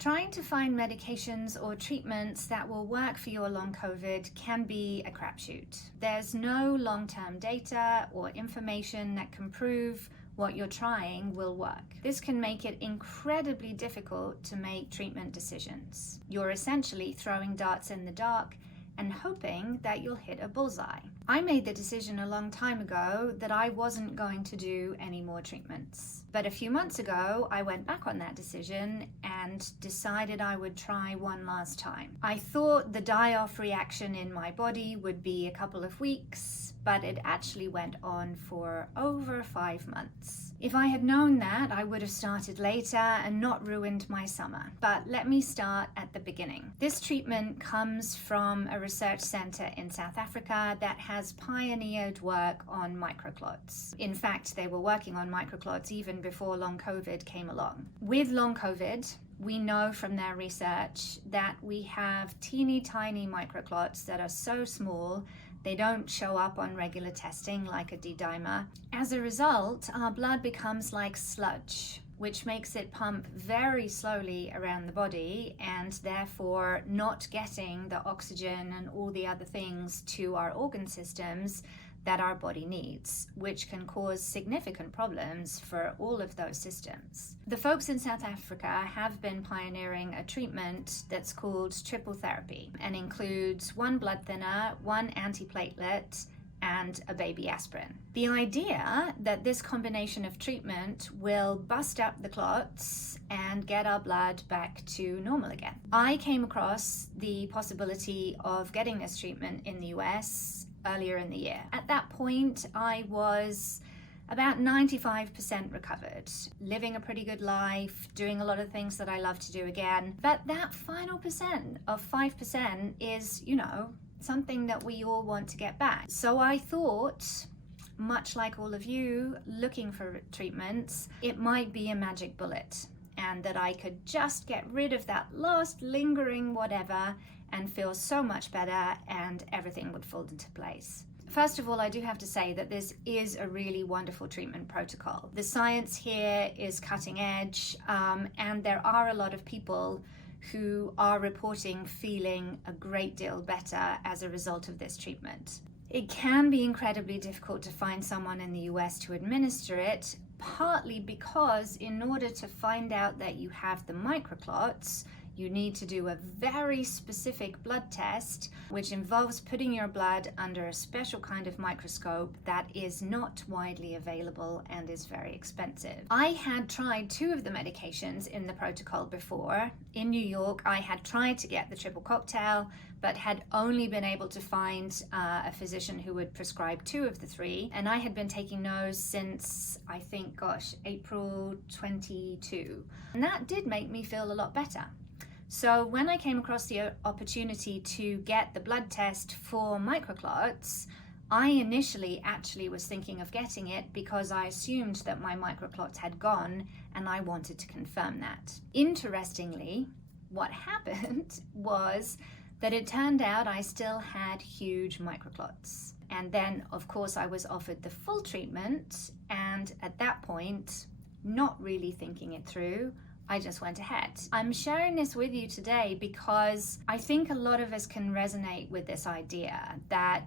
Trying to find medications or treatments that will work for your long COVID can be a crapshoot. There's no long-term data or information that can prove what you're trying will work. This can make it incredibly difficult to make treatment decisions. You're essentially throwing darts in the dark and hoping that you'll hit a bullseye. I made the decision a long time ago that I wasn't going to do any more treatments. But a few months ago, I went back on that decision and decided I would try one last time. I thought the die-off reaction in my body would be a couple of weeks, but it actually went on for over 5 months. If I had known that, I would have started later and not ruined my summer. But let me start at the beginning. This treatment comes from a research center in South Africa that has pioneered work on microclots. In fact, they were working on microclots even before long COVID came along. With long COVID, we know from their research that we have teeny tiny microclots that are so small they don't show up on regular testing like a D-dimer. As a result, our blood becomes like sludge, which makes it pump very slowly around the body and therefore not getting the oxygen and all the other things to our organ systems that our body needs, which can cause significant problems for all of those systems. The folks in South Africa have been pioneering a treatment that's called triple therapy and includes one blood thinner, one antiplatelet, and a baby aspirin. The idea that this combination of treatment will bust up the clots and get our blood back to normal again. I came across the possibility of getting this treatment in the US earlier in the year. At that point, I was about 95% recovered, living a pretty good life, doing a lot of things that I love to do again. But that final percent of 5% is, something that we all want to get back. So I thought, much like all of you looking for treatments, it might be a magic bullet and that I could just get rid of that last lingering whatever and feel so much better and everything would fall into place. First of all, I do have to say that this is a really wonderful treatment protocol. The science here is cutting edge, and there are a lot of people who are reporting feeling a great deal better as a result of this treatment. It can be incredibly difficult to find someone in the US to administer it, partly because in order to find out that you have the microclots, you need to do a very specific blood test, which involves putting your blood under a special kind of microscope that is not widely available and is very expensive. I had tried 2 of the medications in the protocol before. In New York, I had tried to get the triple cocktail, but had only been able to find a physician who would prescribe 2 of the 3. And I had been taking those since, I think, April 22. And that did make me feel a lot better. So when I came across the opportunity to get the blood test for microclots, I initially actually was thinking of getting it because I assumed that my microclots had gone and I wanted to confirm that. Interestingly, what happened was that it turned out I still had huge microclots. And then, of course, I was offered the full treatment, and at that point, not really thinking it through, I just went ahead. I'm sharing this with you today because I think a lot of us can resonate with this idea that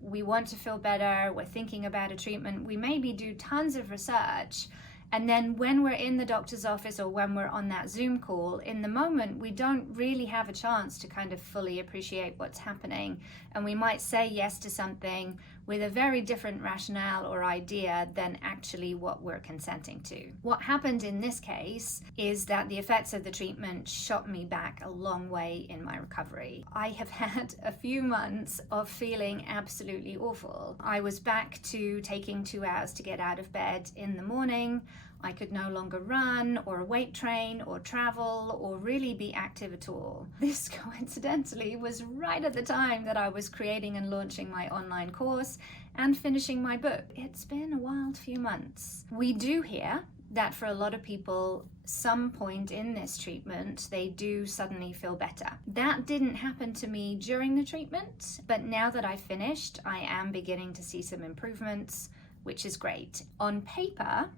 we want to feel better, we're thinking about a treatment, we maybe do tons of research, and then when we're in the doctor's office or when we're on that Zoom call, in the moment, we don't really have a chance to kind of fully appreciate what's happening. And we might say yes to something with a very different rationale or idea than actually what we're consenting to. What happened in this case is that the effects of the treatment shot me back a long way in my recovery. I have had a few months of feeling absolutely awful. I was back to taking 2 hours to get out of bed in the morning. I could no longer run or weight train or travel or really be active at all. This coincidentally was right at the time that I was creating and launching my online course and finishing my book. It's been a wild few months. We do hear that for a lot of people, some point in this treatment, they do suddenly feel better. That didn't happen to me during the treatment, but now that I've finished, I am beginning to see some improvements, which is great. On paper,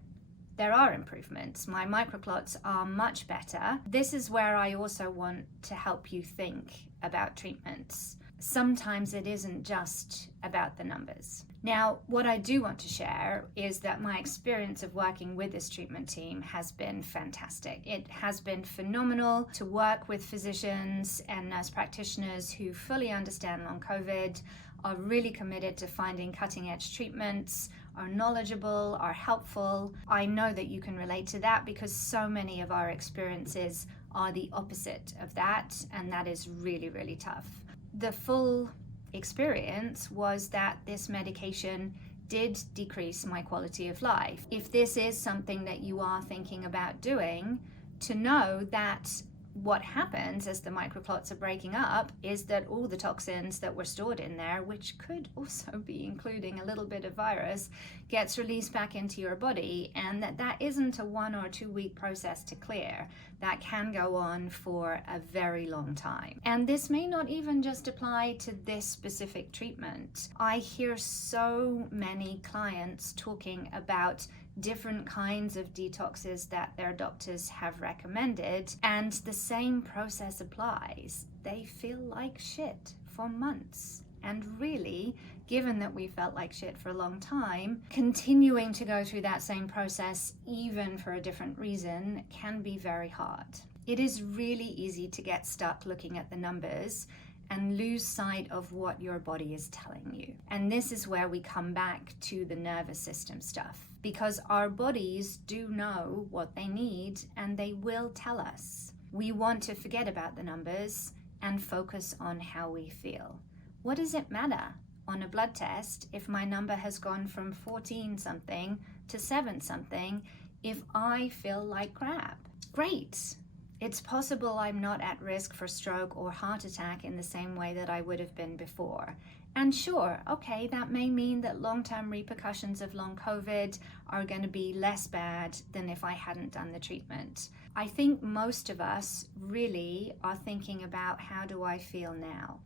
there are improvements. My microclots are much better. This is where I also want to help you think about treatments. Sometimes it isn't just about the numbers. Now, what I do want to share is that my experience of working with this treatment team has been fantastic. It has been phenomenal to work with physicians and nurse practitioners who fully understand long COVID, are really committed to finding cutting-edge treatments, are knowledgeable, are helpful. I know that you can relate to that because so many of our experiences are the opposite of that, and that is really, really tough. The full experience was that this medication did decrease my quality of life. If this is something that you are thinking about doing, to know that what happens as the microclots are breaking up is that all the toxins that were stored in there, which could also be including a little bit of virus, gets released back into your body, and that isn't a 1 or 2 week process to clear. That can go on for a very long time. And this may not even just apply to this specific treatment. I hear so many clients talking about different kinds of detoxes that their doctors have recommended, and the same process applies. They feel like shit for months. And really, given that we felt like shit for a long time, continuing to go through that same process, even for a different reason, can be very hard. It is really easy to get stuck looking at the numbers and lose sight of what your body is telling you. And this is where we come back to the nervous system stuff, because our bodies do know what they need and they will tell us. We want to forget about the numbers and focus on how we feel. What does it matter on a blood test if my number has gone from 14 something to 7 something if I feel like crap? Great. It's possible I'm not at risk for stroke or heart attack in the same way that I would have been before. And sure, okay, that may mean that long-term repercussions of long COVID are going to be less bad than if I hadn't done the treatment. I think most of us really are thinking about, how do I feel now?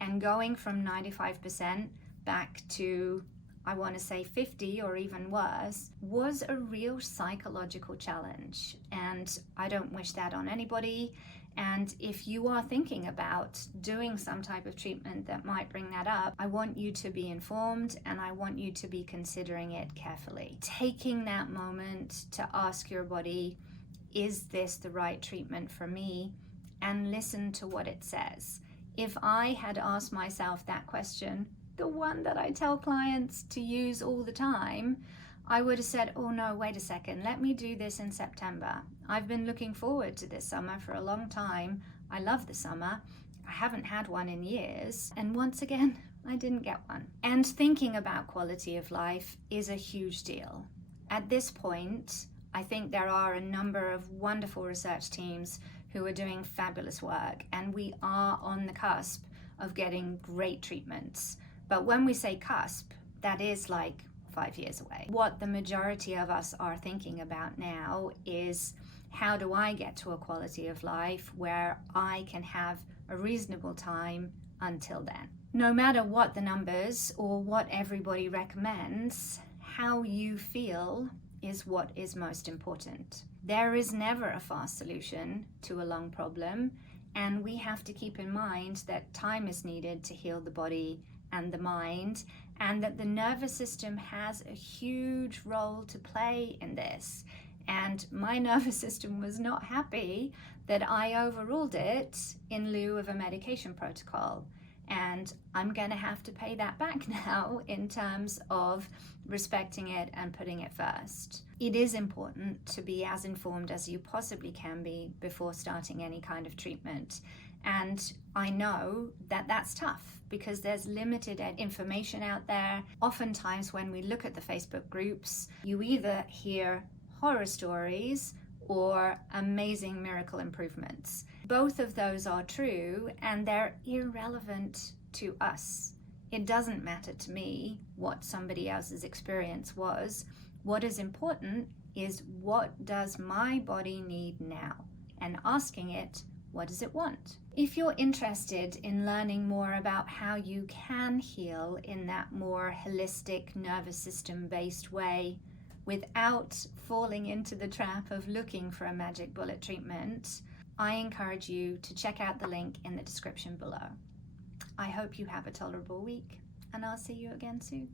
And going from 95% back to, I want to say 50 or even worse, was a real psychological challenge. And I don't wish that on anybody. And if you are thinking about doing some type of treatment that might bring that up, I want you to be informed and I want you to be considering it carefully. Taking that moment to ask your body, is this the right treatment for me? And listen to what it says. If I had asked myself that question, the one that I tell clients to use all the time, I would have said, oh no, wait a second, let me do this in September. I've been looking forward to this summer for a long time. I love the summer. I haven't had one in years. And once again, I didn't get one. And thinking about quality of life is a huge deal. At this point, I think there are a number of wonderful research teams who are doing fabulous work, and we are on the cusp of getting great treatments. But when we say cusp, that is like 5 years away. What the majority of us are thinking about now is, how do I get to a quality of life where I can have a reasonable time until then? No matter what the numbers or what everybody recommends, how you feel is what is most important. There is never a fast solution to a lung problem, and we have to keep in mind that time is needed to heal the body and the mind, and that the nervous system has a huge role to play in this. And my nervous system was not happy that I overruled it in lieu of a medication protocol. And I'm going to have to pay that back now in terms of respecting it and putting it first. It is important to be as informed as you possibly can be before starting any kind of treatment. And I know that that's tough because there's limited information out there. Oftentimes when we look at the Facebook groups, you either hear horror stories or amazing miracle improvements. Both of those are true, and they're irrelevant to us. It doesn't matter to me what somebody else's experience was. What is important is, what does my body need now? And asking it, what does it want? If you're interested in learning more about how you can heal in that more holistic nervous system based way, without falling into the trap of looking for a magic bullet treatment, I encourage you to check out the link in the description below. I hope you have a tolerable week, and I'll see you again soon.